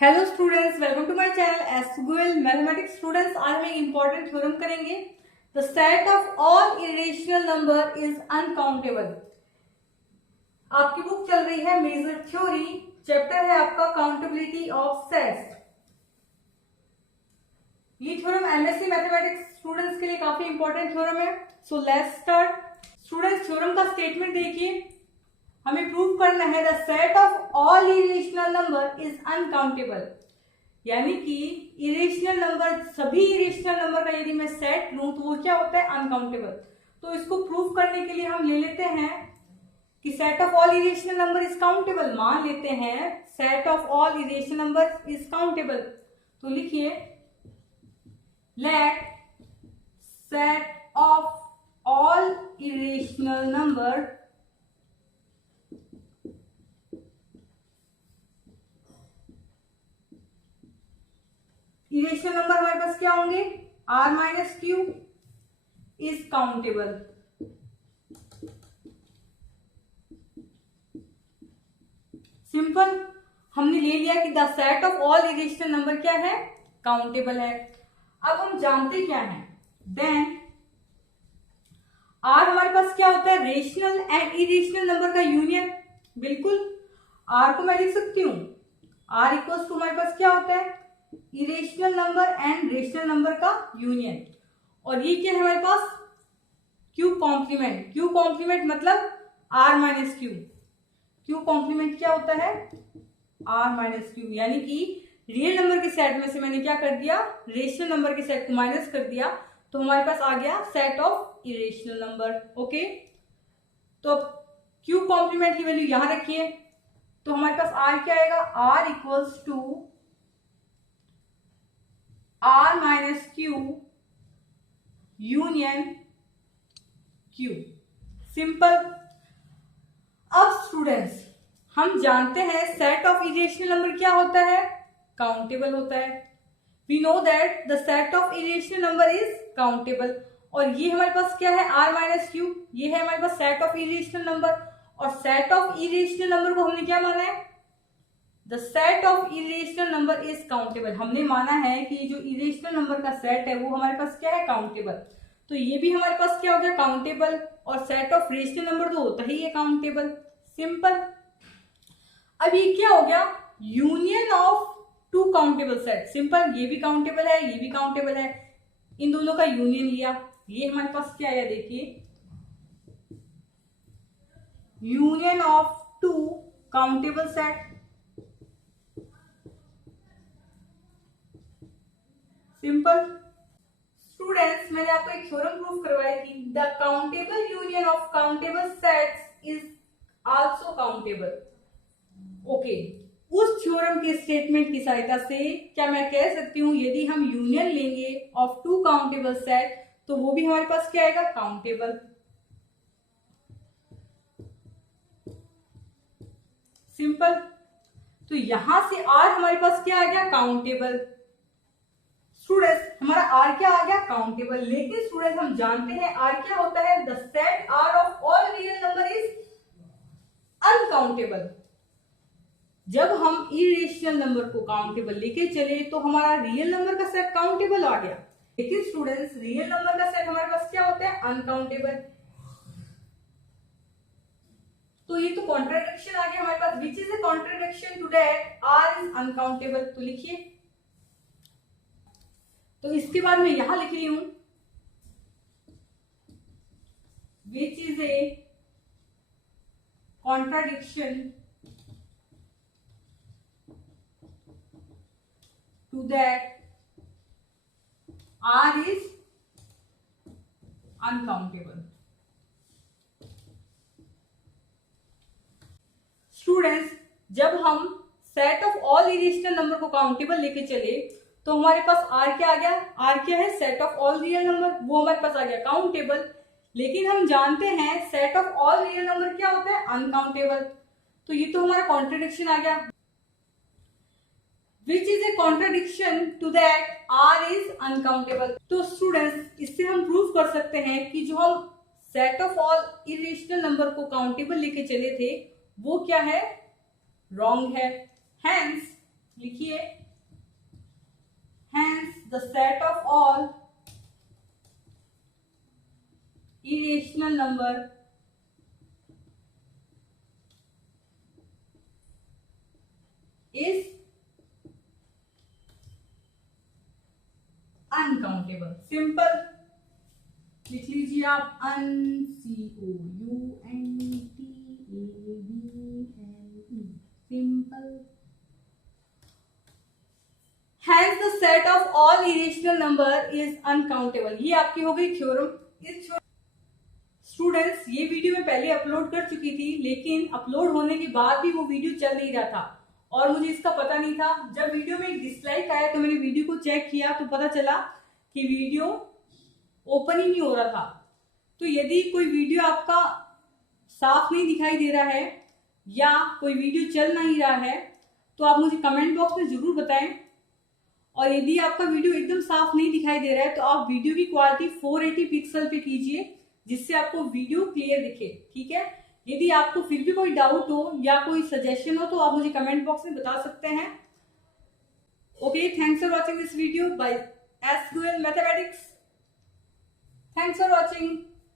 Hello students, welcome to my channel SQL mathematics. Students, आज हम एक इंपॉर्टेंट थ्योरम करेंगे। The set of all irrational number is uncountable. आपकी book चल रही है मेजर थ्योरी, चैप्टर है आपका काउंटेबिलिटी ऑफ सेट्स। ये थ्योरम एमएससी मैथमेटिक्स स्टूडेंट्स के लिए काफी इंपॉर्टेंट थ्योरम है। So let's start. Students, theorem का स्टेटमेंट देखिए। हमें प्रूव करना है the set of all irrational number is uncountable, यानी कि इरेशनल नंबर, सभी इरेशनल नंबर का यदि मैं सेट लूं तो वो क्या होता है, अनकाउंटेबल। तो इसको प्रूव करने के लिए हम ले लेते हैं कि set of all irrational number is countable. मान लेते हैं set of all irrational number is countable. तो लिखिए let set of all irrational number irrational number हमारे पास क्या होंगे, r minus Q is countable. Simple, हमने ले लिया कि the set of all irrational number क्या है, काउंटेबल है। अब हम जानते क्या है, देन r हमारे पास क्या होता है, रेशनल एंड इरेशनल नंबर का यूनियन। बिल्कुल, r को मैं लिख सकती हूं, r इक्वल्स टू हमारे पास क्या होता है, irrational number and rational number का यूनियन। और ये क्या है हमारे पास, क्यू कॉम्प्लीमेंट। क्यू कॉम्प्लीमेंट मतलब r minus Q. Q complement क्या होता है, r माइनस क्यू, यानी कि रियल नंबर के सेट में से मैंने क्या कर दिया, रेशनल नंबर के सेट को माइनस कर दिया, तो हमारे पास आ गया set of irrational number. Okay, तो क्यू कॉम्प्लीमेंट की वैल्यू यहां रखिए, तो हमारे पास r क्या आएगा, r equals to r minus Q union Q. Simple. अब स्टूडेंट्स, हम जानते हैं सेट ऑफ इरेशनल नंबर क्या होता है, काउंटेबल होता है। We know that the set of irrational number is countable. और ये हमारे पास क्या है, r माइनस क्यू, ये है हमारे पास सेट ऑफ इरेशनल नंबर। और सेट ऑफ इरेशनल नंबर को हमने क्या माना है, the set of irrational number is countable. हमने माना है कि जो इरेशनल नंबर का सेट है वो हमारे पास क्या है, काउंटेबल। तो ये भी हमारे पास क्या हो गया, काउंटेबल। और सेट ऑफ रेशनल नंबर तो होता ही है काउंटेबल। सिंपल। अब ये क्या हो गया, union of two countable set. Simple, ये भी काउंटेबल है, ये भी काउंटेबल है, इन दोनों का यूनियन लिया। ये हमारे पास क्या आया, देखिए, union of two countable set. Simple. Students, मैंने आपको एक थ्योरम प्रूव करवाई थी, the countable union of countable sets is also countable. Okay, उस थ्योरम के स्टेटमेंट की सहायता से क्या मैं कह सकती हूं, यदि हम यूनियन लेंगे ऑफ टू काउंटेबल सेट तो वो भी हमारे पास क्या आएगा, काउंटेबल। सिंपल। तो यहां से r हमारे पास क्या आ गया, काउंटेबल। स्टूडेंट्स, हमारा r क्या आ गया, काउंटेबल। लेकिन स्टूडेंट्स, हम जानते हैं r क्या होता है, the set r of all real number is uncountable. जब हम इरेशनल नंबर को काउंटेबल लेके चले तो हमारा रियल नंबर का सेट काउंटेबल आ गया। लेकिन स्टूडेंट्स, रियल नंबर का सेट हमारे पास क्या होता है, अनकाउंटेबल। तो ये तो कॉन्ट्राडिक्शन आ गया हमारे पास, which is a contradiction to that r is uncountable. तो लिखिए, तो इसके बाद मैं यहां लिख रही हूं, which is a contradiction to that r is uncountable. Students, जब हम set of all irrational number को काउंटेबल लेके चले तो हमारे पास r क्या आ गया, r क्या है, set of all real number, वो हमारे पास आ गया काउंटेबल। लेकिन हम जानते हैं set of all real number क्या होता है, अनकाउंटेबल। तो ये तो हमारा कॉन्ट्रडिक्शन आ गया, which is a contradiction to that r is uncountable. तो स्टूडेंट्स, इससे हम प्रूव कर सकते हैं कि जो हम set of all irrational number को काउंटेबल लेके चले थे वो क्या है, रॉन्ग है। Hence, लिखिए, hence the set of all irrational number is uncountable. Simple लिख लीजिए आप, uncountable, simple. Hence the set of all irrational number is uncountable। ये आपकी हो गई थ्योरम। स्टूडेंट्स, ये वीडियो मैं पहले अपलोड कर चुकी थी, लेकिन अपलोड होने के बाद भी वो वीडियो चल नहीं रहा था और मुझे इसका पता नहीं था। जब वीडियो में एक डिसलाइक आया तो मैंने वीडियो को चेक किया तो पता चला कि वीडियो ओपन ही नहीं हो रहा था। तो यदि कोई वीडियो आपका साफ नहीं दिखाई दे रहा है या कोई वीडियो चल नहीं रहा है तो आप मुझे कमेंट बॉक्स में जरूर बताएं। और यदि आपका वीडियो एकदम साफ नहीं दिखाई दे रहा है तो आप वीडियो की क्वालिटी 480 पिक्सल पे कीजिए, जिससे आपको वीडियो क्लियर दिखे, ठीक है। यदि आपको फिर भी कोई डाउट हो या कोई सजेशन हो तो आप मुझे कमेंट बॉक्स में बता सकते हैं। Okay, thanks for watching this video by SQL mathematics. Thanks for watching.